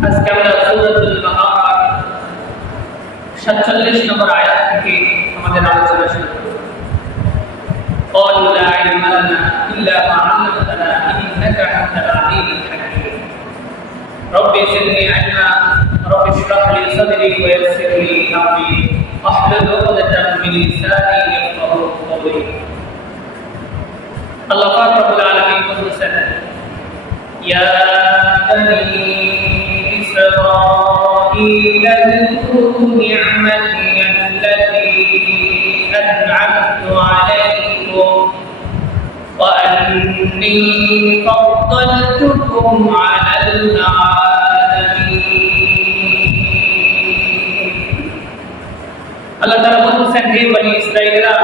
আজকে আমরা সূরাতুল বাকারা 47 নম্বর আয়াত থেকে আমাদের আলোচনা শুরু করব قالوا لا علم لنا إلا ما علمتنا إنك أنت العليم الحكيم رب زدني علما رب اشرح لي صدري ويسر لي أمري واحلل عقدة من لساني يفقهوا قولي الله পাক রব্বুল আলামিন বলেছেন يا بني إسرائيل اذكروا نعمتي التي أنعمت عليكم وأني فضلتكم على العالمين আল্লাহ তাআলা বলছেন হে বনি ইসরাঈলরা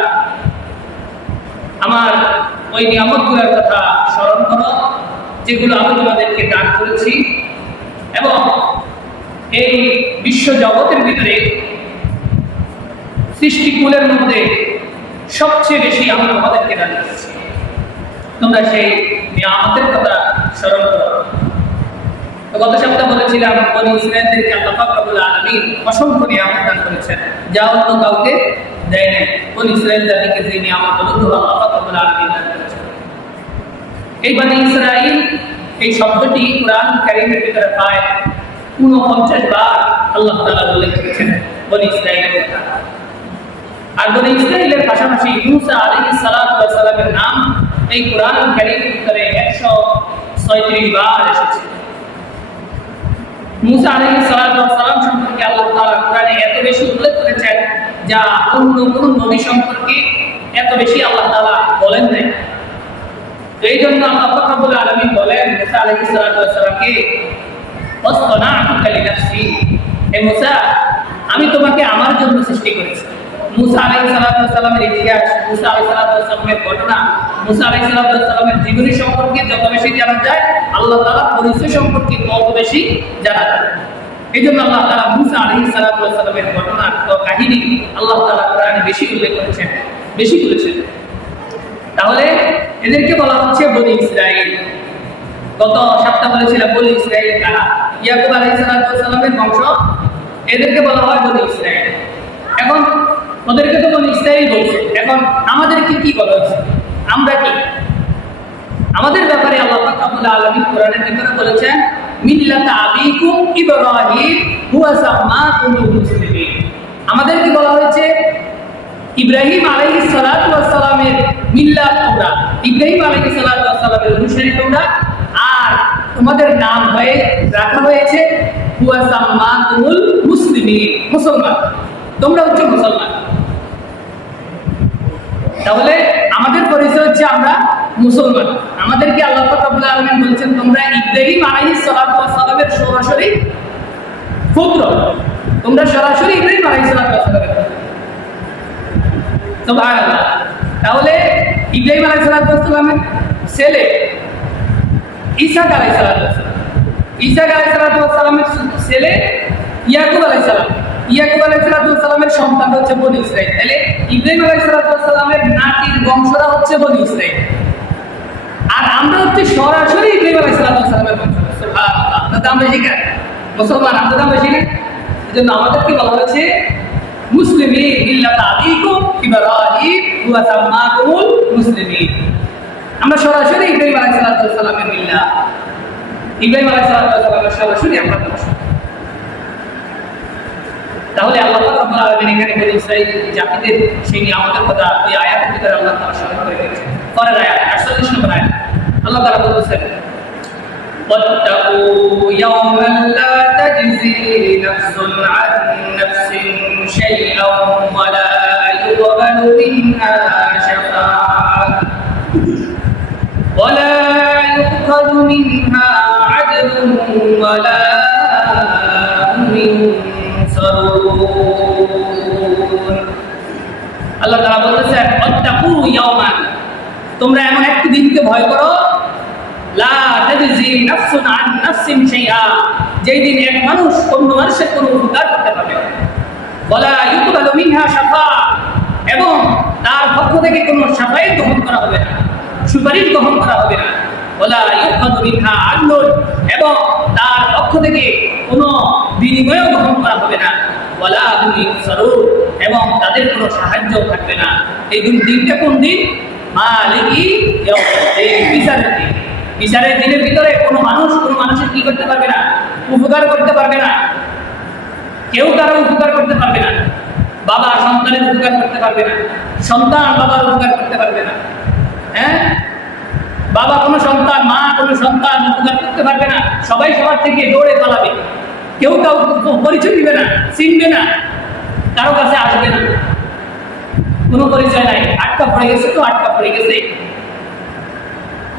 আমার ওই নিয়ামতগুলোর কথা স্মরণ করো যেগুলো আমি তোমাদেরকে দান করেছি এবং এই বিশ্ব জগতের ভিতরে সৃষ্টিকুলের মধ্যে সবচেয়ে বেশি আমি তোমাদেরকে করেছি তোমরা সেই নিয়ামতের কথা স্মরণ করো। গত সপ্তাহে বলেছিলাম, বনি ইসরায়েলদেরকে আল্লাহ পাক রব্বুল আলামিন অসংখ্য নিয়ামত দান করেছেন। যা অন্য কাউকে দেয় নাই। বনি ইসরায়েল জাতিকে যে নিয়ামত অনুগ্রহ আল্লাহ পাক রব্বুল আলামিন দান করেছেন। এই বনি ইসরাইল এই শব্দটি কোরআন কারীমের ভিতরে পায়। উনপঞ্চাশ বার আল্লাহ তাআলা উল্লেখ করেছেন বনি ইসরাইলের কথা। আর বনি ইসরাইলের পাশাপাশি মুসা ওয়াস সালামের নাম এই কোরআন কারীমের ভিতরে 136 বার এসেছে। মুসা ওয়াস সালাম সম্পর্কে আল্লাহ তাআলা কোরআনে এত বেশি উল্লেখ করেছেন, যা অন্য কোনো নবী সম্পর্কে এত বেশি আল্লাহ তাআলা বলেন নাই। এই জন্য আল্লাহ পাক রব্বুল আলামিন বলেন, মুসা আলাইহিস সালাতু ওয়াস সালামকে ওয়াসনাআতুকা লিনাফসি হে মুসা, আমি তোমাকে আমার জন্য সৃষ্টি করেছি। মুসা আলাইহিস সালাতু ওয়াস সালামের ইতিহাস, মুসা আলাইহিস সালাতু ওয়াস সালামের ঘটনা, মুসা আলাইহিস সালাতু ওয়াস সালামের জীবনী সম্পর্কে যত বেশি জানা যায়, আল্লাহ তাআলা পরিচয় সম্পর্কে তত বেশি জানা যায়। এই জন্য আল্লাহ তাআলা মুসা আলাইহিস সালাতু ওয়াস সালামের ঘটনা কাহিনী আল্লাহ তাআলা কোরআনে বেশি উল্লেখ করেছেন, বেশি বলেছেন তাহলে এদেরকে বলা হচ্ছে বনি ইসরাইল গত সপ্তাহ বলেছিলাম বনি ইসরাইল কারা? ইয়াকুব আলাইহিস সালামের বংশ। এদেরকে বলা হয় বনি ইসরাইল এখন ওদেরকে তো বনি ইসরাইল বলছে। এখন আমাদেরকে কি বলা হচ্ছে? আমরা কি? আমাদের ব্যাপারে আল্লাহ রব্বুল আলামিন কোরআনের ভিতরে বলেছেন, মিল্লাতা আবিকুম ইব্রাহিম হুয়া সাম্মাকুমুল মুসলিমিন। আমাদেরকে বলা হয়েছে ইব্রাহিম আলাইহিস সালাতু ওয়াস সালামের মিল্লাত তোমরা। ইব্রাহিম আলাইহিস সালাতু ওয়াস সালামের অনুসারী তোমরা। আর তোমাদের নাম হয়ে রাখা হয়েছে, হুয়া সাম্মাকুমুল মুসলিমিন, মুসলমান। তোমরা হচ্ছে মুসলমান। তাহলে আমাদের পরিচয় হচ্ছে আমরা মুসলমান। আমাদেরকে আল্লাহ রব্বুল আলামিন বলছেন, তোমরা ইব্রাহিম আলাইহিস সালাতু ওয়াস সালামের সরাসরি পুত্র। তোমরা সরাসরি ইব্রাহিম আলাইহিস সালাতু ওয়াস সালামের তাহলে ইব্রাহিম আলাইহিস সালাতু ওয়াস সালামের ছেলে। ঈসা আলাই সালাতু ওয়াস আলাই ঈসা আলাইহিস সালাতু ওয়াস সালামের ছেলে ইয়াকুব আলাইহিস সালাম। ইয়াকুব আলাইহিস সালাতু ওয়াস সন্তান হচ্ছে বনি ইসরাইল। তাহলে ইব্রাহিম আলাইহিস সালাতু ওয়াস সালামের নাতির বংশরা হচ্ছে বনি ইসরাইল। আর আমরা হচ্ছে সরাসরি ইব্রাহিম আলাইহিস সালাতু ওয়াস সালামের বংশ আমরা শিখাই মুসলমান, আমরা আমরা শিখাই এজন্য আমাদেরকে বলা হয়েছে মুসলিমিন মিল্লাত ইব্রাহিম হুয়া সাম্মাকুমুল মুসলিমিন। আমরা সরাসরি ইব্রাহিম আলাইহিস সালামের মিল্লাহ ইব্রাহিম আলাইহিস সালামের সরাসরি আমরা তাহলে আল্লাহ রব্বুল আলামিন এখানে বনি ইসরাইল জাতিদের সেই নিয়ামতের কথা, এই আয়াতের ভিতরে আল্লাহ তাআলা স্মরণ করে দিয়েছেন পরের আয়াত 48 নম্বর আয়াত। আল্লাহ তাআলা বলছেন واتقوا يوما لا تجزي نفس عن نفس شيئا ولا يقبل منها شفاعة ولا يؤخذ منها عدل ولا هم ينصرون আল্লাহ তাআলা বলতেছেন অত্তাকু ইয়াওমান তোমরা এমন একটি দিনকে ভয় করো লা যেই দিন এক মানুষ অন্য মানুষের কোনো উপকার করতে পারবে না। ওয়ালা ইউকবালু মিনহা শাফা। এবং তার পক্ষ থেকে কোনো সাফাই গ্রহণ করা হবে না। সুপারিশ গ্রহণ করা হবে না। ওলা ইউখাযু মিনহা আদলুন এবং তার পক্ষ থেকে কোনো বিনিময় গ্রহণ করা হবে না। ওয়ালা হুম ইনসারুন এবং তাদের কোনো সাহায্য থাকবে না। এই দিন দিনটা কোন দিন? মালিকি বিচারের দিন। বিচারের দিনের ভিতরে কোনো মানুষ, কোনো মানুষের কি করতে পারবে না? উপকার করতে পারবে না। কেউ কারও উপকার করতে পারবে না। বাবা সন্তানের উপকার করতে পারবে না। সন্তান বাবার উপকার করতে পারবে না। হ্যাঁ? বাবা কোনো সন্তান, মা কোনো সন্তান উপকার করতে পারবে না। সবাই সবার থেকে দৌড়ে পালাবে। কেউ কাউ পরিচয় দিবে না, চিনবে না। কারও কাছে আসবে না। কোনো পরিচয় নাই। আটকা পড়ে গেছে তো আটকা পড়ে গেছে।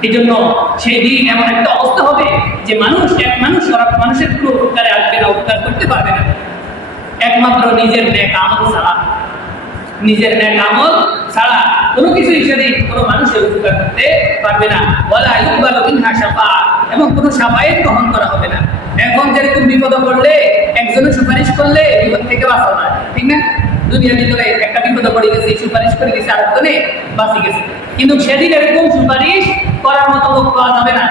এই জন্য সেই দিন এমন একটা অবস্থা হবে যে মানুষ, এক মানুষ আর এক মানুষের কোনো উপকারে আসবে না, উপকার করতে পারবে না। একমাত্র নিজের ন্যাক আমল ছাড়া। নিজের ন্যাক আমল ছাড়া কোনো কিছু হিসেবে কোনো মানুষের উপকার করতে পারবে না। বলা ইউবালু মিনহা শাফা। এবং কোনো সাফায়েত গ্রহণ করা হবে না। এখন যেরকম বিপদ পড়লে একজনে সুপারিশ করলে বিপদ থেকে বাঁচা না ঠিক না? দুনিয়ার ভিতরে একটা বিপদে পড়ে গেছে, সুপারিশ করে গেছে, আরেকজনে বাঁচি গেছে। কিন্তু সেদিন এরকম সুপারিশ করার মতো লোক পাওয়া যাবে না।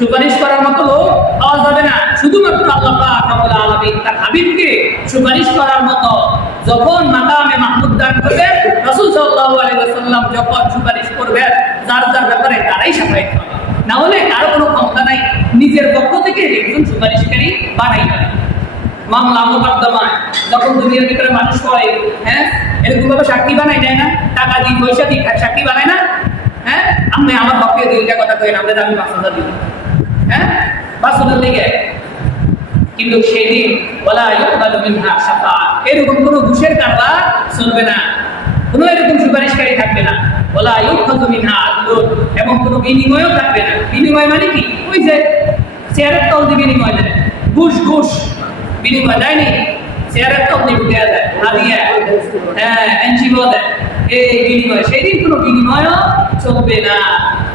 সুপারিশ করার মতো লোক পাওয়া যাবে না। শুধুমাত্র আল্লাহ পাক রব্বুল তার হাবিবকে সুপারিশ করার মতো যখন মাকামে মাহমুদ দান করবেন, রাসূল সাল্লাল্লাহু আলাইহি যখন সুপারিশ করবেন, যার যার ব্যাপারে তারাই সাফাই না হলে কারও কোনো ক্ষমতা নাই। নিজের পক্ষ থেকে একজন সুপারিশকারী বানাই না মামলা মোকদ্দমায়। যখন দুনিয়ার ভিতরে মানুষ করে হ্যাঁ? এরকম ভাবে সাক্ষী বানাই দেয় না? টাকা দিই পয়সা দিই সাক্ষী বানায় না? হ্যাঁ? আপনি আমার পক্ষে দুইটা কথা কইন আমরা আমি পাঁচ হাজার দিই। হ্যাঁ? পাঁচ হাজার দিকে। কিন্তু সেদিন বলা ইউকালু মিনহা শাফা। এরকম কোনো ঘুষের কারবার চলবে না। কোনো এরকম সুপারিশকারী থাকবে না। বলা ইউকালু মিনহা আদলুন এবং কোনো বিনিময়ও থাকবে না। বিনিময় মানে কি? ওই যে চেয়ারের তল দিয়ে বিনিময় দেয়। ঘুষ ঘুষ। বিনিময় দেয়নি চেয়ারের তল দিয়ে হাদিয়া হ্যাঁ এনজিও দেয় এই বিনিময় সেদিন কোনো বিনিময়ও চলবে না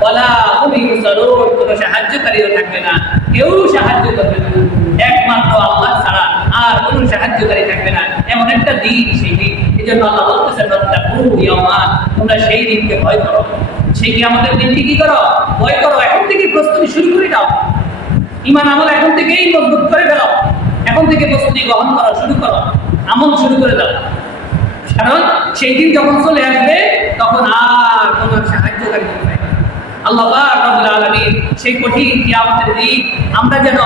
বলা তুমি সরুর কোনো সাহায্যকারীও থাকবে না কেউ সাহায্য করবে না একমাত্র আল্লাহ ছাড়া আর কোনো সাহায্যকারী থাকবে না এমন একটা দিন সেই দিন এই জন্য আল্লাহ বলতেছেন রত্তাকু ইয়ামা তোমরা সেই দিনকে ভয় করো সেই কি আমাদের দিনটি কি করো ভয় করো এখন থেকে প্রস্তুতি শুরু করে দাও ইমান আমল এখন থেকেই মজবুত করে ফেলো এখন থেকে প্রস্তুতি গ্রহণ করা শুরু করো। আমল শুরু করে দাও। কারণ সেই দিন যখন চলে আসবে, তখন আর কোনো সাহায্যকারী আল্লাহ সেই কঠিন আমরা যেন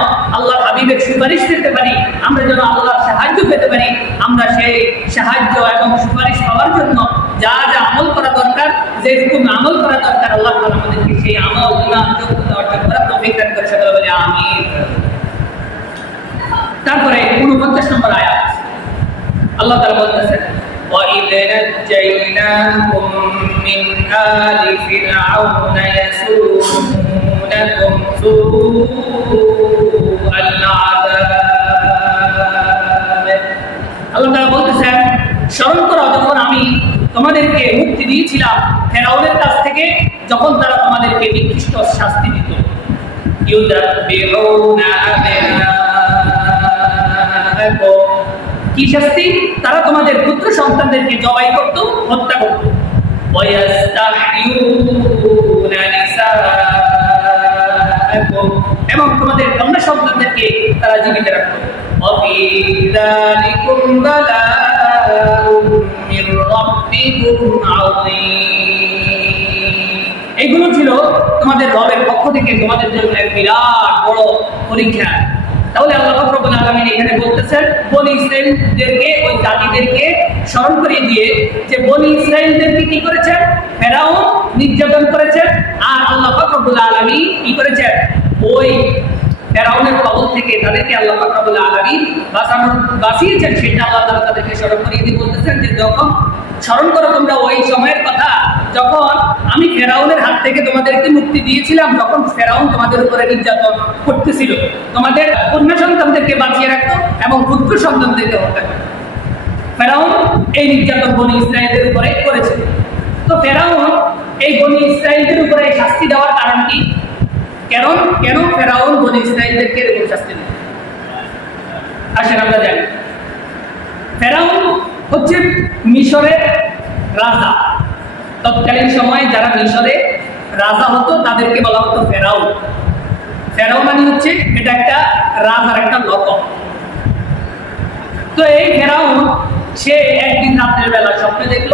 হাবিবের সুপারিশ পেতে পারি, আমরা যেন আল্লাহর সাহায্য পেতে পারি, আমরা সেই সাহায্য এবং সুপারিশ পাওয়ার জন্য যা যা আমল করা দরকার, যেরকম আমল করা দরকার, আল্লাহ আমাদেরকে সেই আমল যোগ্যতা অর্জন করে সকলে বলে আমিন। তারপরে 49 নম্বর আয়াত আল্লাহ তাআলা বলতেছেন وإذ نجيناكم من آل فرعون يسومونكم سوء العذاب আল্লাহ তাআলা বলতেছেন স্মরণ করো যখন আমি তোমাদেরকে মুক্তি দিয়েছিলাম ফেরাউনের কাছ থেকে যখন তারা তোমাদেরকে নিকৃষ্ট শাস্তি দিত ইউদাব্বিরুনা কি শাস্তি? তারা তোমাদের পুত্র সন্তানদেরকে জবাই করত, হত্যা করত। এবং তোমাদের কন্যা সন্তানদেরকে তারা জীবিত রাখত। এইগুলো ছিল তোমাদের রবের পক্ষ থেকে তোমাদের জন্য এক বিরাট বড় পরীক্ষা। তাহলে আল্লাহ রব্বুল আলামিন এখানে বলতেছেন, বনি ইসরাইলদেরকে ওই জাতিদেরকে স্মরণ করিয়ে দিয়ে যে বনি ইসরাইলদেরকে কি করেছেন? ফেরাউন নির্যাতন করেছেন। আর আল্লাহ রব্বুল আলামিন কি করেছেন? ওই ফেরাউনের কবল থেকে তাদেরকে আল্লাহ রব্বুল আলামিন বাঁচানোর বাঁচিয়েছেন সেটা আল্লাহ তাআলা তাদেরকে স্মরণ করিয়ে দিয়ে বলতেছেন যে যখন স্মরণ করো তোমরা ওই সময়ের কথা। যখন আমি ফেরাউনের হাত থেকে তোমাদেরকে মুক্তি দিয়েছিলাম যখন ফেরাউন তোমাদের উপরে নির্যাতন করতেছিল। তোমাদের কন্যা সন্তানদেরকে বাঁচিয়ে রাখতো এবং পুত্র সন্তানদেরকে হত্যা করতো। ফেরাউন এই নির্যাতন বনি ইসরায়েলদের উপরে করেছে তো ফেরাউন এই বনি ইসরায়েলদের উপরে শাস্তি দেওয়ার কারণ কি? কেন কেন ফেরাউন বনি ইসরায়েলদেরকে এরকম শাস্তি দেয় আসেন আমরা জানি ফেরাউন হচ্ছে মিশরের রাজা। তৎকালীন সময়ে যারা মিশরে রাজা হতো, তাদেরকে বলা হতো ফেরাও ফেরাও মানে হচ্ছে এটা একটা রাজার একটা লকব তো এই ফেরাও সে একদিন রাত্রের বেলা স্বপ্নে দেখল,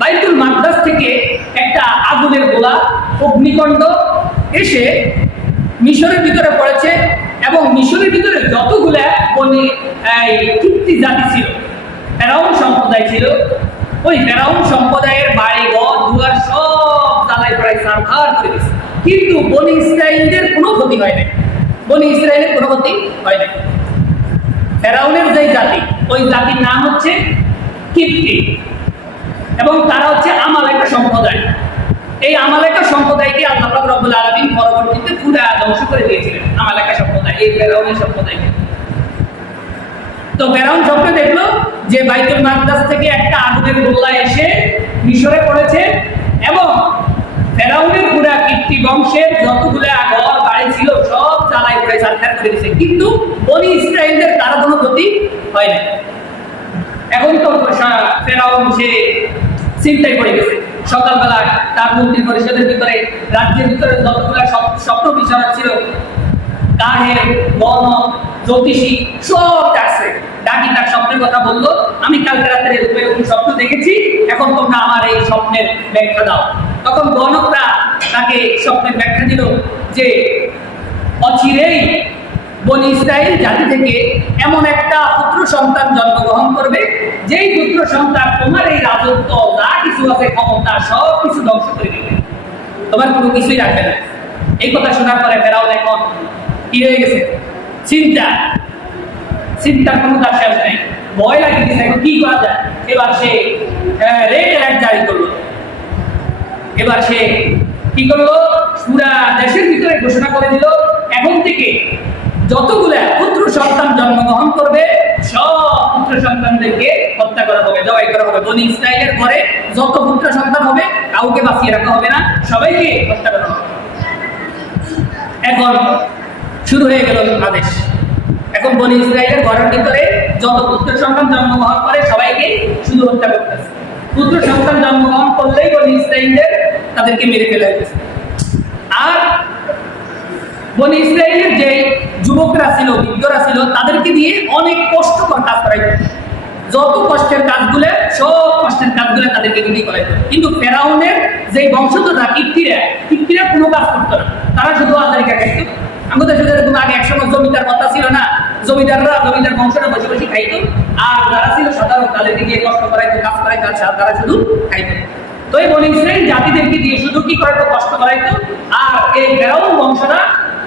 বাইতুল মাদ্রাস থেকে একটা আগুনের গোলা, অগ্নিকণ্ড এসে মিশরের ভিতরে পড়েছে এবং মিশরের ভিতরে যতগুলা বনি, এই কীর্তি জাতি ছিল, ফেরাউন সম্প্রদায় ছিল, ওই ফেরাউন সম্প্রদায়ের বাড়ি, ঘর, দুয়ার সব জ্বালাই প্রায় সারখার করে দিয়েছে। কিন্তু বনি ইসরায়েলদের কোনো ক্ষতি হয় নাই। বনি ইসরায়েলের কোনো ক্ষতি হয় নাই। ফেরাউনের যে জাতি, ওই জাতির নাম হচ্ছে কিপ্তি। এবং তারা হচ্ছে আমার একটা সম্প্রদায়। এই আমালেকা সম্প্রদায়কে আল্লাহ পাক রব্বুল আলামিন পরবর্তীতে পুরা ধ্বংস করে দিয়েছিলেন, আমালেকা সম্প্রদায়, এই ফেরাউনের সম্প্রদায়কে। তো ফেরাউন স্বপ্নে দেখল যে বাইতুল মাকদাস থেকে একটা আগুনের গোল্লা এসে মিশরে পড়েছে, এবং ফেরাউনের পুরা কীর্তি বংশের যতগুলো ঘর, বাড়ি ছিল, সব জ্বালাই করে সারখার করে দিয়েছে। কিন্তু বনি ইসরায়েলদের তার কোনো ক্ষতি হয় না এখন তো ফেরাউন সে চিন্তায় পড়ে গেছে। সকালবেলা তার মন্ত্রী পরিষদের ভিতরে রাজ্যের ভিতরে যতগুলো স্বপ্ন বিচারক ছিল কাহের গণ জ্যোতিষী, সব ডাকছে ডাকি তার স্বপ্নের কথা বলল, আমি কালকে রাত্রে এরকম স্বপ্ন দেখেছি, এখন তোমরা আমার এই স্বপ্নের ব্যাখ্যা দাও। তখন গণকরা তাকে স্বপ্নের ব্যাখ্যা দিল যে, অচিরেই বনি ইসরায়েল জাতি থেকে এমন একটা পুত্র সন্তান জন্মগ্রহণ করবে, যেই পুত্র সন্তান তোমার এই রাজত্ব যা কিছু আছে, ক্ষমতা, সব কিছু ধ্বংস করে দেবে। তোমার কোনো কিছুই রাখবে না। এই কথা শোনার পরে ফেরাও এখন কি হয়ে গেছে? চিন্তা। চিন্তার কোনো তার শেষ নেই। ভয় লাগে এখন কি করা যায়? এবার সে রেড অ্যালার্ট জারি করল। এবার সে কি করল? পুরা দেশের ভিতরে ঘোষণা করে দিল, এখন থেকে যতগুলা পুত্র সন্তান জন্মগ্রহণ করবে, সব পুত্র সন্তানদেরকে হত্যা করা হবে, জবাই করা হবে। বনি ইসরায়েলের ঘরে যত পুত্র সন্তান হবে, কাউকে বাঁচিয়ে রাখা হবে না, সবাইকে হত্যা করা হবে। এখন শুরু হয়ে গেল আদেশ। এখন বনি ইসরায়েলের ঘরের ভিতরে যত পুত্র সন্তান জন্মগ্রহণ করে, সবাইকে শুধু হত্যা করতেছে। পুত্র সন্তান জন্মগ্রহণ করলেই বনি ইসরায়েলদের তাদেরকে মেরে ফেলা হইতেছে। আর বনি ইসরায়েলের যে যুবকরা ছিল, বৃদ্ধরা ছিল, তাদেরকে দিয়ে অনেক কষ্টকর কাজ করাইতো। যত কষ্টের কাজগুলো, সব কষ্টের কাজগুলো তাদেরকে দিয়ে করাইতো। কিন্তু ফেরাউনের যে বংশধররা কীর্তিরা কীর্তিরা কোনো কাজ করতো না। তারা শুধু আজারিকা খাইতো। আমাদের সাথে এরকম আগে একসময় জমিদার কথা ছিল না। জমিদাররা জমিদার বংশটা বসে বসে খাইতো। আর যারা ছিল সাধারণ, তাদেরকে দিয়ে কষ্ট করাইতো, কাজ করাইতো তারা শুধু খাইতো। তো এই বনি ইসরায়েল জাতিদেরকে দিয়ে শুধু কি করাইতো? কষ্ট করাইতো। আর এই ফেরাউন বংশরা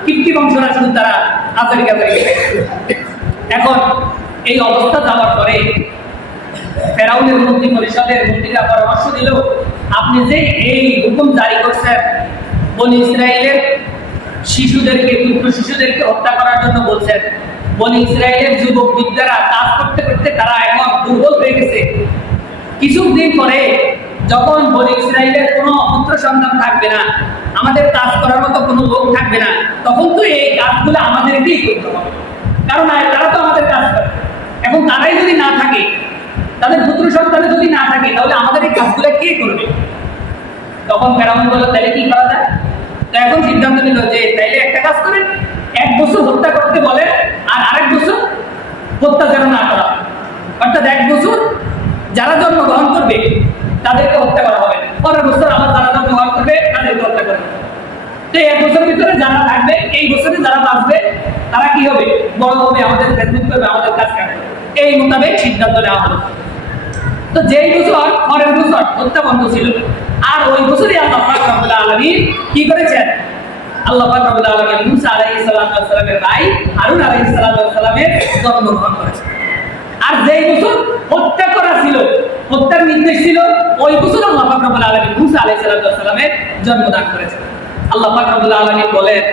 কীর্তি বংশরা শুধু তারা আজারিকা আজারিকা এখন এই অবস্থা যাওয়ার পরে ফেরাউনের মন্ত্রী পরিষদের মন্ত্রীরা পরামর্শ দিল, আপনি যে এই হুকুম জারি করছেন, বনি ইসরায়েলের শিশুদেরকে, পুত্র শিশুদেরকে হত্যা করার জন্য বলছেন, বনি ইসরায়েলের যুবক বিদ্যারা কাজ করতে করতে তারা এখন দুর্বল হয়ে গেছে। কিছুদিন পরে যখন বনি ইসরায়েলের কোনো পুত্র সন্তান থাকবে না, আমাদের কাজ করার মতো কোনো লোক থাকবে না, তখন তো এই কাজগুলো আমাদেরকেই করতে হবে। কারণ তারা তো আমাদের কাজ করে। এখন তারাই যদি না থাকে, তাদের পুত্র সন্তানে যদি না থাকে, তাহলে আমাদের এই কাজগুলো কে করবে? তখন ফেরাউন বলল তাহলে কি করা যায়? তো এখন সিদ্ধান্ত নিল যে, তাইলে একটা কাজ করেন। এক বছর হত্যা করতে বলে আর আরেক বছর হত্যা যেন না করা অর্থাৎ এক বছর যারা জন্মগ্রহণ তাদেরকে হত্যা করা হবে। পরের বছর আবার যারা জন্মগ্রহণ করবে তাদেরকে হত্যা করা হবে। তো এক বছরের ভিতরে যারা থাকবে, এই বছরে যারা বাঁচবে, তারা কি হবে? বড় হবে, আমাদের ফেসবুক করবে, আমাদের কাজ কাটবে। এই মোতাবেক সিদ্ধান্ত নেওয়া হলো। তো যেই বছর, পরের বছর হত্যা বন্ধ ছিল। আর ওই বছরই আল্লাহ পাক রব্বুল আলামিন কি করেছেন? আল্লাহ পাক রব্বুল আলামিন মুসা আলাইহিস সালামের ভাই হারুন আলাইহিস সালামের জন্মগ্রহণ করেছেন। আর যেই বছর হত্যা করা ছিল হত্যার নির্দেশ ছিল। ওই বছর আল্লাহ পাক রব্বুল আলামিন মুসা সালাতু সালামের জন্মদান করেছেন। আল্লাহ পাক রব্বুল আলামিন বলেন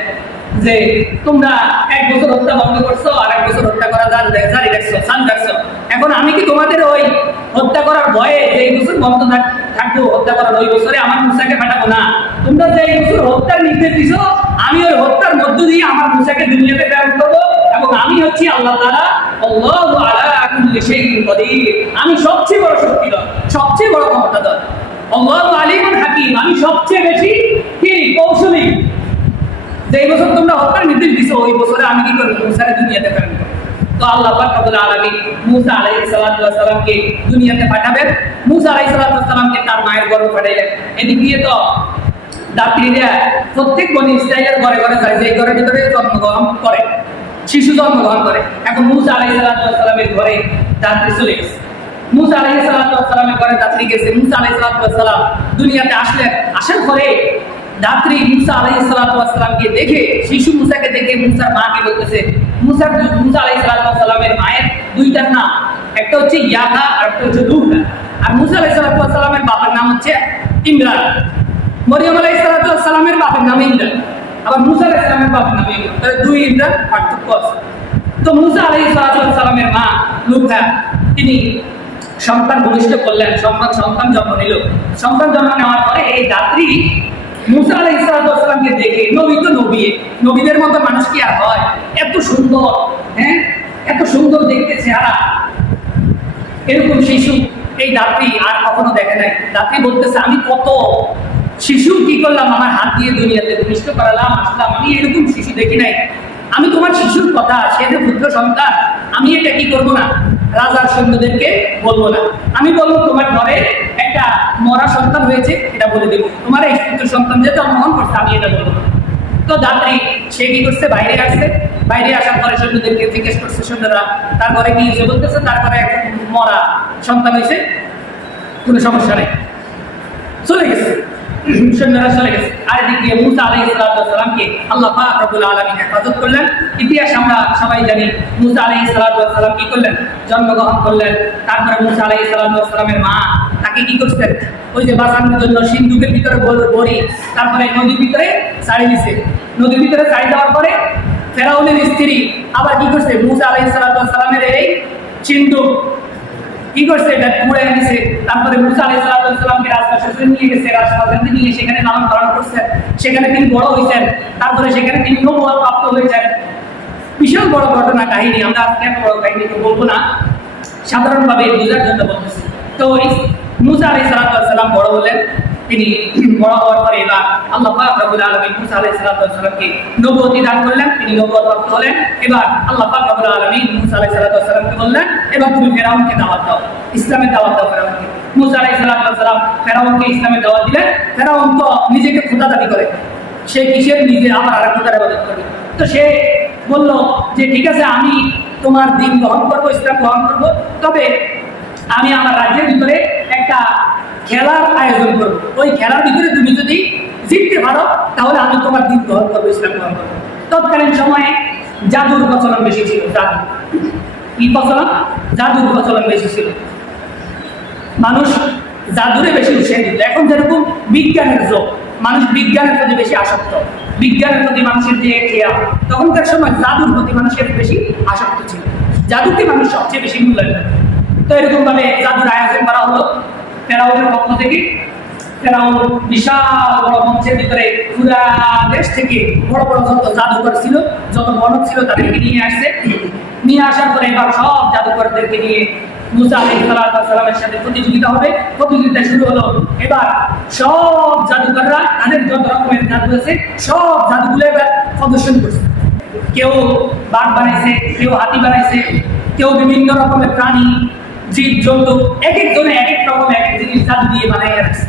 যে, তোমরা এক বছর হত্যা বন্ধ করছ, আর এক বছর হত্যা করা জারি জারি রাখছো সান রাখছো এখন আমি কি তোমাদের ওই হত্যা করার ভয়ে যে এই বছর বন্ধ থাক- থাকব, হত্যা করার ওই বছরে আমার মুসাকে পাঠাবো না? তোমরা যে এই বছর হত্যার নির্দেশ দিছো, আমি ওই হত্যার মধ্য দিয়ে আমার মুসাকে দুনিয়াতে প্রেরণ করব এবং আমি হচ্ছি আল্লাহ তাআলা, আল্লাহু আমি সবচেয়ে বড় শক্তিধর, সবচেয়ে বড় ক্ষমতাধর। আলিমুন হাকিম, আমি সবচেয়ে বেশি কি? কৌশলী। যে এই বছর তোমরা হত্যার নির্দেশ দিছো, ওই বছরে আমি কি করব? দুনিয়াতে তো আল্লাহ পাক রব্বুল আলামিন মুসা আলাইহিস সালামকে দুনিয়াতে পাঠাবেন। মুসা আলাইহিস সালামকে তার মায়ের গর্ভে পাঠাইলেন। দিয়ে তো দাত্রীরা প্রত্যেক বনি ইসরায়েলের ঘরে ঘরে যায়, যে ঘরের ভিতরে জন্মগ্রহণ করে। শিশু জন্মগ্রহণ করে। এখন মুসা আলাইহিস সালাতু ঘরে দাত্রী চলে গেছে। মুসা আলাইহিস সালাতু ঘরে দাত্রী গেছে। মুসা আলাইহিস সালাতু দুনিয়াতে আসলেন। আসার পরে দাত্রী মুসা আলাইহিস সালাতু দেখে, শিশু মুসাকে দেখে মুসার মাকে বলতেছে মুসার মুসা আলাইহিস সালাতু মায়ের দুইটা নাম। একটা হচ্ছে ইয়াহা আর একটা হচ্ছে লুহা। আর মুসা আলাইহিস সালাতু বাবার নাম হচ্ছে ইমরান। মরিয়ম ওয়াস বাবার নাম ইমরান। আবার মুসা আলাইহিস সালামের বাবার নাম ইমরান তাহলে দুই ইমরান পার্থক্য আছে। তো মুসা ওয়াস সালামের মা লুহা তিনি সন্তান ভূমিষ্ঠ করলেন সন্তান সন্তান জন্ম নিল। সন্তান জন্ম নেওয়ার পরে এই দাত্রী মুসা ওয়াস সালামকে দেখে, নবী তো নবী, নবীদের মতো মানুষ কি আর হয়? এত সুন্দর হ্যাঁ? এত সুন্দর দেখতে চেহারা। এরকম শিশু, এই দাত্রী আর কখনো দেখে নাই। দাত্রী বলতেছে, আমি কত শিশু কি করলাম? আমার হাত দিয়ে দুনিয়াতে ভূমিষ্ঠ করালাম, আসলাম। আমি এরকম শিশু দেখি নাই। আমি তোমার শিশুর কথা, সে যে পুত্র সন্তান, আমি এটা কি করব না? রাজার সৈন্যদেরকে বলব না। আমি বলব, তোমার ঘরে একটা মরা সন্তান হয়েছে, এটা বলে দেবো। তোমার এই পুত্র সন্তান যে জন্মগ্রহণ করছে আমি এটা বলব তো দাত্রী সে কি করছে? বাইরে আসছে। বাইরে আসার পরে সৈন্যদেরকে জিজ্ঞেস করছে সৈন্যরা তারপরে কি বলতেছে তারপরে একটা মরা সন্তান হয়েছে। কোনো সমস্যা নেই। সৈন্যরা চলে গেছে আর এদিক মুসা আলাইহিস সালামকে আল্লাহ পাক রব্বুল আলামিন হেফাজত করলেন। ইতিহাস আমরা সবাই জানি মুসা আলাইহিস সালাম কি করলেন জন্মগ্রহণ করলেন তারপরে মুসা আলাইহিস সালামের মা তাকে কি করছেন? ওই যে বাঁচানোর জন্য সিন্ধুকের ভিতরে বড়ি তারপরে নদীর ভিতরে ছাড়ি দিছে নদীর ভিতরে ছাড়ি দেওয়ার পরে ফেরাউনের স্ত্রী আবার কি করছে? মুসা আলাইহিস সালামের এই সিন্ধুক কি করছে এটা? পুড়ে দিছে তারপরে মুসা আলাইহিস সালামকে রাস্তা শেষে নিয়ে গেছে। রাজপথে নিয়ে সেখানে লালন পালন করছেন সেখানে তিনি বড় হয়েছেন তারপরে সেখানে তিনি নবুয়ত প্রাপ্ত হয়েছেন। বিশাল বড় ঘটনা কাহিনী। আমরা আজকে বড় কাহিনী তো বলব না। সাধারণভাবে বোঝার জন্য বলতেছি। তো মুসা আলাইহিস সালাম বড় হলেন। তিনি বড় হওয়ার পরে এবার আল্লাহ আলামিন মুসা সালামকে নবুয়তি দান করলেন। তিনি হলেন। এবার আল্লাহ আলামিন মুসা আলাইহিস সালামকে বললেন, এবার তুমি ফেরাউনকে দাওয়াত দাও। ইসলামের দাওয়াত দাও ফেরাউনকে। মুসা আলাইহিস সালাম ফেরাউনকে দাওয়াত দিলেন। ফেরাউন তো নিজেকে খোদা দাবি করে। সে কিসের? নিজে আবার আর খোদার ইবাদত করবে। তো সে বলল যে, ঠিক আছে, আমি তোমার দিন গ্রহণ করব, ইসলাম গ্রহণ করব। তবে আমি আমার রাজ্যের ভিতরে একটা খেলার আয়োজন করব। ওই খেলার ভিতরে তুমি যদি জিততে পারো, তাহলে আমি তোমার দিন গ্রহণ করব, ইসলাম গ্রহণ করব। তৎকালীন সময়ে জাদুর প্রচলন বেশি ছিল, জাদু। কি প্রচলন? জাদুর প্রচলন বেশি ছিল। মানুষ জাদুরে বেশি উৎসাহ দিত। এখন যেরকম বিজ্ঞানের যোগ, মানুষ বিজ্ঞানের প্রতি বেশি আসক্ত। বিজ্ঞানের প্রতি মানুষের যে খেয়া, তখনকার সময় জাদুর প্রতি মানুষের বেশি আসক্ত ছিল। জাদুকে মানুষ সবচেয়ে বেশি মূল্যায়ন তো এরকম ভাবে জাদুর আয়োজন করা হলো। ফেরাউনের পক্ষ থেকে। ফেরাউন বিশাল বড় মঞ্চের ভিতরে পুরা দেশ থেকে বড় বড় যত জাদুকর ছিল, যত বনক ছিল তাদেরকে নিয়ে আসছে। নিয়ে আসার পরে এবার সব জাদুকরদেরকে নিয়ে মুসা সালামের সাথে প্রতিযোগিতা হবে। প্রতিযোগিতা শুরু হলো। এবার সব জাদুকররা তাদের যত রকমের জাদু আছে, সব জাদুগুলো এবার প্রদর্শন করছে। কেউ বাঘ বানাইছে, কেউ হাতি বানাইছে, কেউ বিভিন্ন রকমের প্রাণী এক একজনে এক এক রকম এক এক জিনিস দিয়ে রাখছে।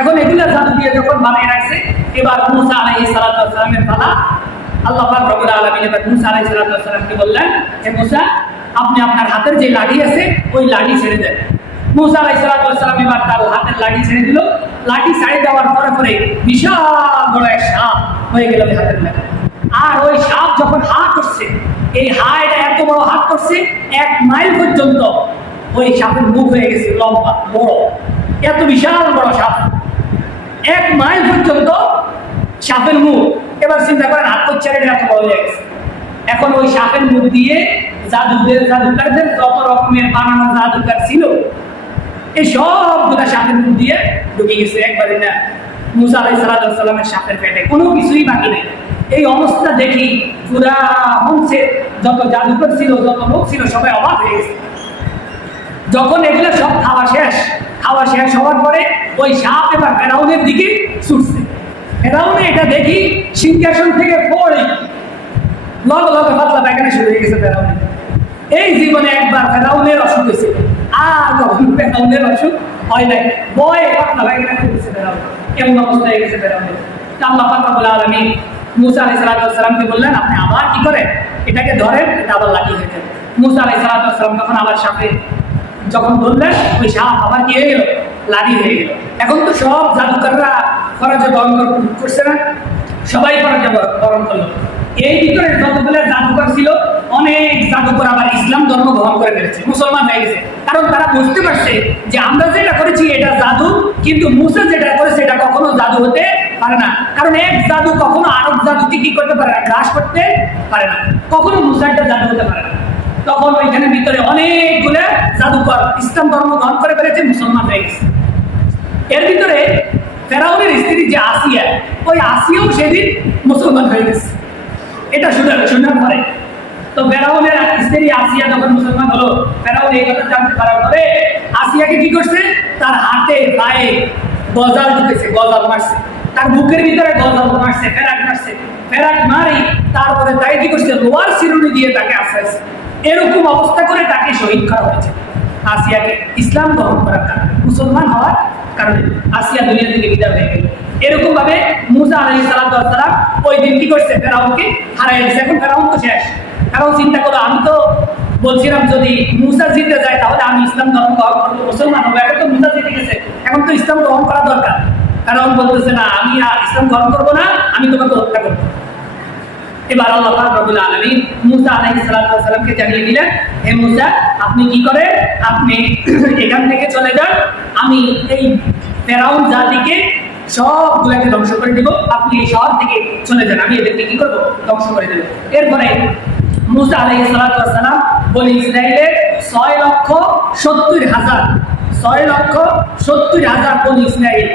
এখন এগুলা দিয়ে যখন বানিয়ে রাখছে, এবার মুসা আলাইহিস সালাতু ওয়াস সালামের পালা। আল্লাহ পাক রব্বুল আলামিন এবার মুসা আলাইহিস সালাতু ওয়াস সালামকে বললেন মুসা, আপনি আপনার হাতের যে লাঠি আছে, ওই লাঠি ছেড়ে দেন। মুসা আলাইহিস সালাতু ওয়াস সালাম এবার তার হাতের লাঠি ছেড়ে দিল। লাঠি ছেড়ে দেওয়ার পরে পরে বিশাল বড় এক সাপ হয়ে গেল হাতের আর ওই সাপ যখন হা করছে, এই হা এটা এত বড় হাত করছে, এক মাইল পর্যন্ত ওই সাপের মুখ হয়ে গেছে লম্বা, বড়, এত বিশাল বড় সাপ। এক মাইল পর্যন্ত সাপের মুখ। এবার চিন্তা করেন, হাত করছে এত বড় হয়ে গেছে। এখন ওই সাপের মুখ দিয়ে জাদুদের, জাদুকারদের যত রকমের বানানো জাদুকার ছিল, এই সবগুলা সাপের মুখ দিয়ে ঢুকে গেছে। একবারে না, মুসা আলাই সালামের সাপের পেটে। কোনো কিছুই বাকি নেই। এই অবস্থা দেখি পুরা মঞ্চে যত জাদুকর ছিল, যত লোক ছিল, সবাই অবাক হয়ে গেছে। যখন এগুলো সব খাওয়া শেষ খাওয়া শেষ হওয়ার পরে ওই সাপ এবার ফেরাউনের দিকে ছুটছে। ফেরাউনে এটা দেখি সিংহাসন থেকে পড়ে। লগ লগে পাতলা পায়খানা শুরু হয়ে গেছে ফেরাউনের। এই জীবনে একবার ফেরাউনের অসুখ হয়েছে। আর কখন ফেরাউনের অসুখ হয় নাই। বয়ে পাতলা পায়খানা করেছে ফেরাউন। কেমন অবস্থা হয়ে গেছে ফেরাউনের। আল্লাহ পাক রব্বুল আলামিন মুসা আলাইহিস সালামকে বললেন, আপনি আবার কি করেন? এটাকে ধরেন, এটা আবার লাগিয়ে যাবে মুসা আলাইহিস সালাম তখন আবার সাপে যখন ধরলেন, ওই সাপ আবার কি হয়ে গেল? লাদি হয়ে গেল। এখন তো সব জাদুকররা ফরাজে বরণ করছে না। সবাই বর- বরণ করল। এই ভিতরে যতগুলো জাদুকর ছিল, অনেক জাদুকর আবার ইসলাম ধর্ম গ্রহণ করে ফেলেছে। মুসলমান হয়ে গেছে। কারণ তারা বুঝতে পারছে যে আমরা যেটা করেছি, এটা জাদু, কিন্তু মুসা যেটা করেছে, এটা কখনো জাদু হতে পারে না। কারণ এক জাদু কখনো আরব জাদুকে কি করতে পারে না? গ্রাস করতে পারে না। কখনো মুসা একটা জাদু হতে পারে না। তখন ওইখানে ভিতরে অনেকগুলো জাদুকর ইসলাম ধর্ম গ্রহণ করে ফেলেছে, মুসলমান হয়ে গেছে। এর ভিতরে ফেরাউনের স্ত্রী যে আসিয়া, ওই আসিয়াও সেদিন মুসলমান হয়ে গেছে। এটা শুনে শোনার পরে তো ফেরাউনের স্ত্রী আসিয়া যখন মুসলমান হলো, ফেরাউন এই কথা জানতে পারার পরে আসিয়াকে কি করছে? তার হাতে পায়ে গজাল ঢুকেছে, গজাল মারছে। তার বুকের ভিতরে গজাল মারছে, ফেরাক মারছে, ফেরাক মারি, তারপরে তাই কি করছে, লোয়ার শিরুনি দিয়ে তাকে আশ্রাইছে এরকম অবস্থা করে তাকে শহীদ করা হয়েছে। আসিয়াকে ইসলাম গ্রহণ করার কারণে, মুসলমান হওয়ার কারণে আসিয়া দুনিয়া থেকে বিদায় হয়ে গেল। এরকম ভাবে মুসা আলাই সালাম ওই দিন কি করছে? ফেরাউনকে হারাই দিচ্ছে এখন ফেরাউন তো শেষ। কারণ চিন্তা করো আমি তো বলছিলাম যদি মুসা জিতে যায়, তাহলে আমি ইসলাম ধর্ম গ্রহণ করব, মুসলমান হব। এখন তো মুসা জিতে গেছে। এখন তো ইসলাম গ্রহণ করা দরকার। কারণ বলতেছে না, আমি ইসলাম গ্রহণ করব না, আমি তোমাকে হত্যা করব। এবার আল্লাহ পাক রব্বুল আলামিন মুসা আলাইহিস সালাতু জানিয়ে দিলেন, হে মুসা, আপনি কি করে আপনি এখান থেকে চলে যান, আমি এই ফেরাউন জাতিকে সবগুলোকে ধ্বংস করে দেব, আপনি এই শহর থেকে চলে যান, আমি এদেরকে কি করব? ধ্বংস করে দেব। এরপরে মুসা ওয়াস সালাম বনি ইসরাইলের ছয় লক্ষ সত্তর হাজার ছয় লক্ষ সত্তর হাজার বনি ইসরাইল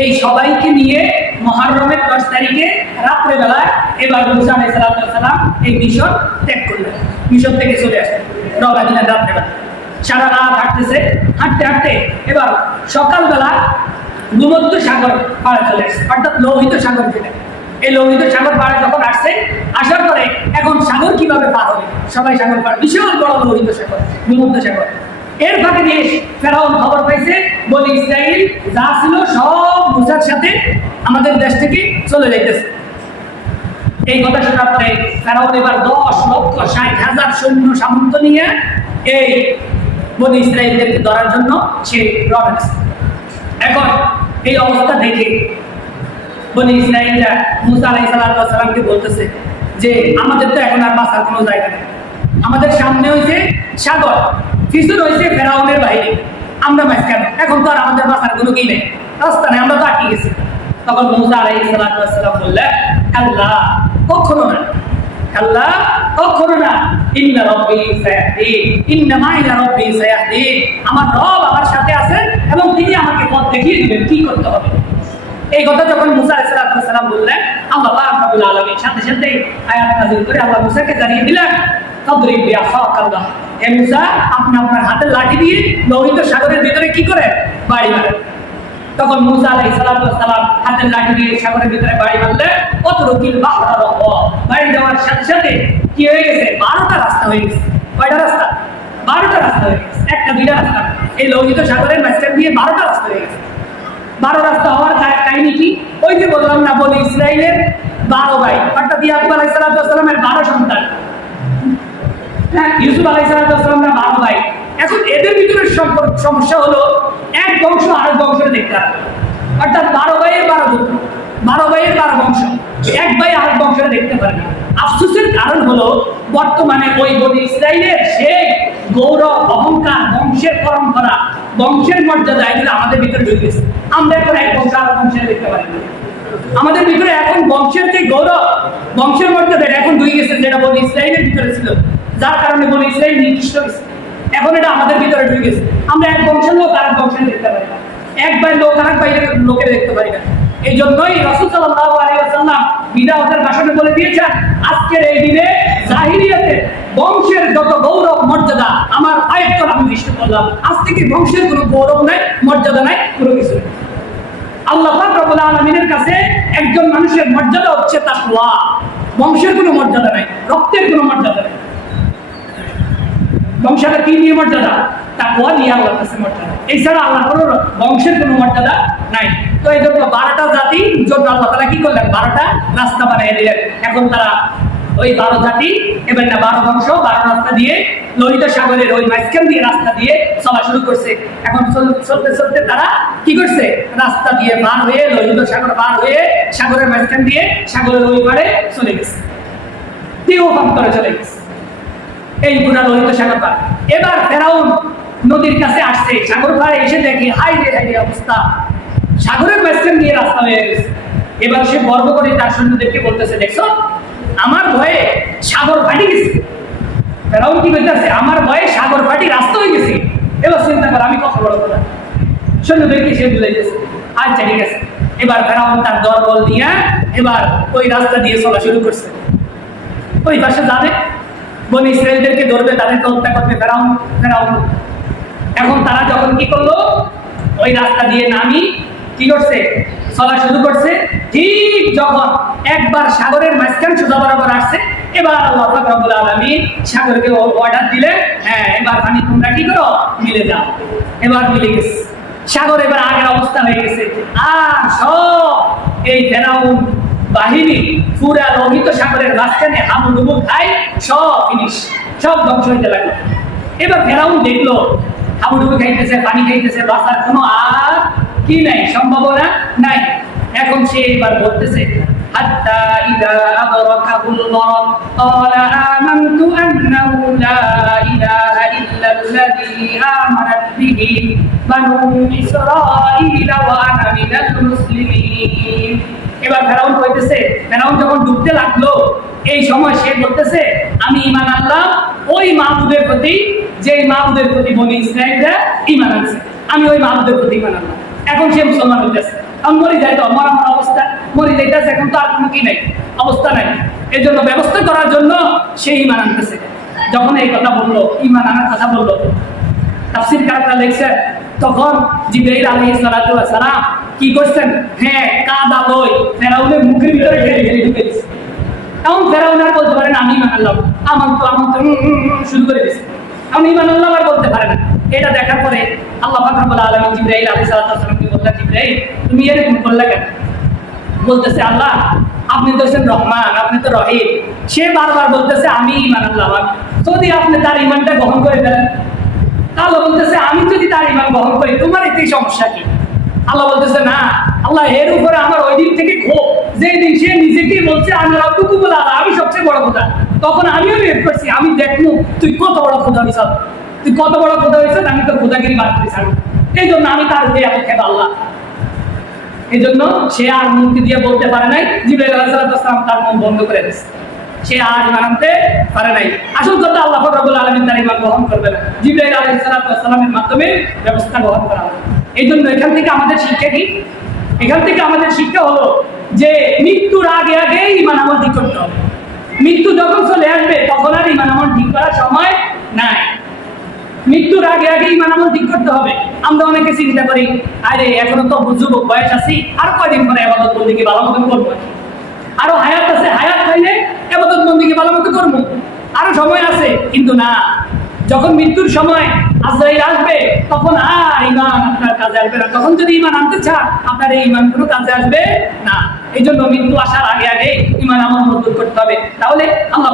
এই সবাইকে নিয়ে মহারমের দশ তারিখে রাত্রেবেলায় এবার মুসা সালাম এই মিশর ত্যাগ করলেন। মিশর থেকে চলে আসলেন, রওনা দিলেন রাত্রেবেলা। সারা রাত হাঁটতেছে, হাঁটতে হাঁটতে এবার সকালবেলা ভূমধ্য সাগর পাড়ে চলে আসছে, অর্থাৎ লোহিত সাগর যেটা এই লোহিত সাগর পাড়ে যখন আসছে, আসার পরে এখন সাগর কীভাবে পার হবে? সবাই সাগর পার বিশাল বড় লোহিত সাগর ভূমধ্য সাগর। এর ফাঁকে দিয়ে ফেরাউন খবর পাইছে বলে ইসরায়েল যা ছিল সব সাথে আমাদের দেশ থেকে চলে যাইতেছে। এই কথা শোনার পরে ফেরাউন এবার দশ লক্ষ ষাট হাজার সৈন্য নিয়ে এই ইসরায়েলদেরকে ধরার জন্য সে এখন এই অবস্থা দেখে বনি ইসরায়েলরা মুসা আলাই সালামকে বলতেছে যে, আমাদের তো এখন আর বাঁচার কোনো জায়গা নেই। আমাদের সামনে হয়েছে সাগর। পিছনে হয়েছে ফেরাউনের বাইরে আমরা কেন এখন তো আর আমাদের বাঁচার কোনো কি নেই। রাস্তা নেই, আমরা তো আটকে গেছি। তখন মুসা আলাই সালাম বললেন, আল্লাহ, কখনো না। কখনো না। ইন্না রব্বি সায়াহদিন ইন্না রব্বি সায়াহদিন আমার রব আমার সাথে আছেন এবং তিনি আমাকে পথ দেখিয়ে দিবেন, কি করতে হবে? এই কথা যখন মুসা আলাইহিস সালাম বললেন, আল্লাহ পাক রব্বুল আলামিন সাথে সাথে আয়াত নাযিল করে আল্লাহ মুসাকে জানিয়ে দিলেন, তদরিব বিআসাক আল্লাহ। আপনি আপনার হাতের লাঠি দিয়ে লোহিত সাগরের ভিতরে কি করে বাড়ি তখন মুসা আলাইহিস সালাম হাতের লাঠি দিয়ে সাগরের ভিতরে বাড়ি কত রকিল বাড়ি যাওয়ার সাথে সাথে কি হয়ে গেছে? বারোটা রাস্তা হয়ে গেছে। কয়টা রাস্তা? বারোটা রাস্তা হয়ে গেছে। একটা, দুইটা রাস্তা। এই লোহিত সাগরের দিয়ে বারোটা রাস্তা হয়ে গেছে। বারো রাস্তা হওয়ার কাহিনী কি? ওই যে বললাম না বলি ইসরায়েলের বারো ভাই, অর্থাৎ ইয়াকুব আলাই সালামের বারো সন্তান। হ্যাঁ এখন এদের ভিতরে সম্পর্ক- সমস্যা হলো এক বংশ আরেক বংশের দেখতে অর্থাৎ বারো ভাইয়ের বারো বারো ভাইয়ের বারো বংশ। এক ভাই আরেক বংশের দেখতে আফসোসের কারণ হলো বর্তমানে ওই বনি ইসরায়েলের সেই গৌরব, অহংকার, বংশের পরম্পরা, বংশের মর্যাদা এগুলো আমাদের ভিতরে ঢুকে গেছে। আমরা এখন এক বংশ আরেক বংশের দেখতে পারি আমাদের ভিতরে এখন বংশের যে গৌরব, বংশের মর্যাদা এখন ঢুকে গেছে যেটা বলি ইসরায়েলের ভিতরে ছিল। যার কারণে বলি ইসরায়েল হয়েছে এখন এটা আমাদের ভিতরে ঢুকে গেছে। আমরা এক বংশের লোক, আরেক বংশের দেখতে পারি না। এক ভাই লোক, আরেক বাইরের লোকের দেখতে পারি না। এই জন্যই রসুল সাল্লাল্লাহু আলাইহি ওয়াসাল্লাম ভাষণে বলে দিয়েছেন, আজকের এই দিনে জাহিরিয়াতে বংশের যত গৌরব, মর্যাদা, আমার আমি বিষ্ণু করলাম। আজ থেকে বংশের কোনো গৌরব নাই, মর্যাদা নাই, কোনো কিছু নেই। আল্লাহ পাক রব্বুল আলামিনের কাছে একজন মানুষের মর্যাদা হচ্ছে তাকওয়া। বংশের কোনো মর্যাদা নাই, রক্তের কোনো মর্যাদা নাই। বংশটা কি নিয়ে মর্যাদা? তাকওয়া নিয়ে আল্লাহর কাছে মর্যাদা। এছাড়া আল্লাহ বংশের কোনো মর্যাদা নাই। তো এই জন্য বারোটা জাতি জন্য আল্লাহ তারা কি করলেন? বারোটা রাস্তা বানিয়ে দিলেন। এখন তারা ওই বারো জাতি, এবার না বারো বংশ, বারো রাস্তা দিয়ে লোহিত সাগরের ওই মাঝখান দিয়ে রাস্তা দিয়ে চলা শুরু করছে। এখন চল- চলতে চলতে তারা কি করছে? রাস্তা দিয়ে পার হয়ে, লোহিত সাগর পার হয়ে সাগরের মাঝখান দিয়ে সাগরের ওই পারে চলে গেছে। দেহ করে চলে গেছে। এই পুরা লোহিত সাগর পার এবার ফেরাউন নদীর কাছে আসছে। সাগর পাড়ে এসে দেখে হাই রে হাই রে অবস্থা। সাগরের মাঝখান দিয়ে রাস্তা হয়ে গেছে। এবার সে গর্ব করে তার সৈন্যদেরকে বলতেছে, দেখছ, আমার ভয়ে সাগর ফাটি গেছে। ফেরাউন কি বলতেছে, আমার ভয়ে সাগর ফাটি রাস্তা হয়ে গেছে। এবার চিন্তা কর, আমি কত বড় কথা সৈন্যদেরকে সে বুঝাইতেছে আচ্ছা ঠিক আছে। এবার ফেরাউন তার দরবল নিয়ে এবার ওই রাস্তা দিয়ে চলা শুরু করছে। ওই পাশে যাবে। বন ইসরায়েলদেরকে ধরবে, তাদেরকে হত্যা করবে ফেরাউন ফেরাও। এখন তারা যখন কি করল? ওই রাস্তা দিয়ে নামি, কি করছে? চলা শুরু করছে। ঠিক যখন একবার সাগরের মাঝখান সোজা বরাবর আসছে, এবার আল্লাহ রব্বুল আলামিন সাগরকে অর্ডার দিলে হ্যাঁ এবার পানি তোমরা কি করো? মিলে যাও। এবার মিলে গেছে। সাগর এবার আগের অবস্থা হয়ে গেছে। আর সব এই ফেরাউন বাহিনী পুরা লোহিত সাগরের মাঝখানে হাবুডুবু খায় সব ফিনিশ সব ধ্বংস হইতে লাগলো এবার ফেরাউন দেখলো হাবুডুবু খাইতেছে পানি খাইতেছে বাঁচার কোনো আর কি নাই সম্ভাবনা নাই এখন সে এবার বলতেছে حتى إذا أدركه المرض قال آمنت أنه لا إله إلا الذي آمنت به بنو إسرائيل وأنا من المسلمين এবার ফেরাউন কইতেছে, ফেরাউন যখন ডুবতে লাগল, এই সময় সে বলতেছে, আমি ইমান আনলাম, ওই মাহবুদের প্রতি যে মাহবুদের প্রতি বনি ইসরায়েলরা ইমান আনছে, আমি ওই মাহবুদের প্রতি ইমান আনলাম। এখন সে মুসলমান হইতেছে। এখন মরি যায় তো আমার আমার অবস্থা, মরি যাইতেছে, এখন তো আর কোনো কি নাই, অবস্থা নাই। এর জন্য ব্যবস্থা করার জন্য সে ইমান আনতেছে। যখন এই কথা বলল ইমান আনার কথা বলল তাফসির কাররা লিখছে, তখন জিব্রাইল আলাইহিস সালাতু ওয়াস সালাম কি করছেন? হ্যাঁ কাদা লই ফেরাউনের মুখের ভিতরে ঢেলে ঢেলে ঢুকে দিছে। এখন ফেরাউন আর বলতে পারেন আমি ইমান আনলাম। আমার তো আমার তো শুরু করে দিছে। আমি ইমান আনলাম আর বলতে পারে না। এটা দেখার পরে আল্লাহ পাক রব্বুল আলামিন জিব্রাইল আলাইহিস সালাতু ওয়াস সালামকে বললেন, জিব্রাইল, তুমি এরকম করলে কেন? বলতেছে আল্লাহ, আপনি তো হচ্ছেন রহমান, আপনি তো রহিম। সে বারবার বলতেছে, আমি ইমান আনলাম। যদি আপনি তার ইমানটা গ্রহণ করে ফেলেন আল্লাহ বলতেছে, আমি যদি তার ইমান গ্রহণ করি, তোমার এতে সমস্যা কি? আল্লাহ বলতেছে, না, আল্লাহ এর উপরে আমার ওই দিন থেকে ক্ষোভ। যে দিন সে নিজেকে বলছে, আমি রব্বুকু বলে আমি সবচেয়ে বড় খোদা। তখন আমিও বের করছি, আমি দেখব তুই কত বড় খোদা হয়েছ তুই কত বড় খোদা হয়েছ আমি তো খোদাগিরি বার করেছি আমি এই জন্য আমি তার উপরে এত খেদ আল্লাহ। এই জন্য সে আর মুক্তি দিয়ে বলতে পারে নাই। জিব্রাইল আলাইহিস সালাম তার মন বন্ধ করে দিয়েছে। সে আর ইমান আনতে পারে নাই। আসল কথা আল্লাহ রাব্বুল আলামিন তার ইমান গ্রহণ করবে না। জিব্রাইল আলাইহিস সালামের মাধ্যমে ব্যবস্থা গ্রহণ করা হবে। এই জন্য এখান থেকে আমাদের শিক্ষা কি? এখান থেকে আমাদের শিক্ষা হলো যে মৃত্যুর আগে আগে ইমান আমল ঠিক করতে হবে। মৃত্যু যখন চলে আসবে, তখন আর ইমান আমল ঠিক করার সময় নাই। মৃত্যুর আগে আগে ইমান আমল ঠিক করতে হবে। আমরা অনেকে চিন্তা করি, আরে, এখনও তো যুবক বয়স আছি, আর কয়দিন পরে আবাদত বন্দিকে ভালো মতন করব? আরও হায়াত আছে, হায়াত পাইলে আবাদত মন্দিকে ভালো মতো করব। আরও সময় আছে কিন্তু না। যখন মৃত্যুর সময় আজরাইল আসবে, তখন আর ইমান আপনার কাজে আসবে না। তখন যদি ইমান আনতে চান, আপনার এই ইমান কোনো কাজে আসবে না। এই জন্য মৃত্যু আসার আগে আগে ইমান আমল মজবুত করতে হবে। তাহলে আল্লাহ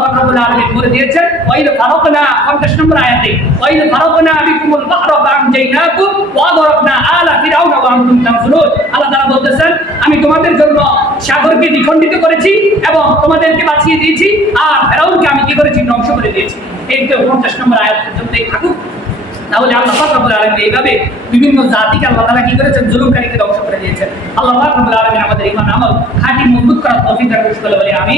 আলামিন বলে দিয়েছেন, ওয়াইল 50 নম্বর আয়াতে, ওয়াইল বিকুমুল ওয়া আলা ওয়া আনতুম তানজুরুন। আল্লাহ তাআলা বলতেছেন, আমি তোমাদের জন্য সাগরকে দ্বিখণ্ডিত করেছি এবং তোমাদেরকে বাঁচিয়ে দিয়েছি, আর ফেরাউনকে আমি কি করেছি? ধ্বংস করে দিয়েছি। এই তো 50 নম্বর আয়াত পর্যন্ত থাকুক। তাহলে আল্লাহ পাক রব্বুল আলামিন এইভাবে বিভিন্ন জাতিকে আল্লাহ তাআলা কি করেছেন? জুলুমকারীকে ধ্বংস করে দিয়েছেন। আল্লাহ পাক রব্বুল আলামিন আমাদের ঈমান আমল খাঁটি মজবুত করার তৌফিক বলে আমি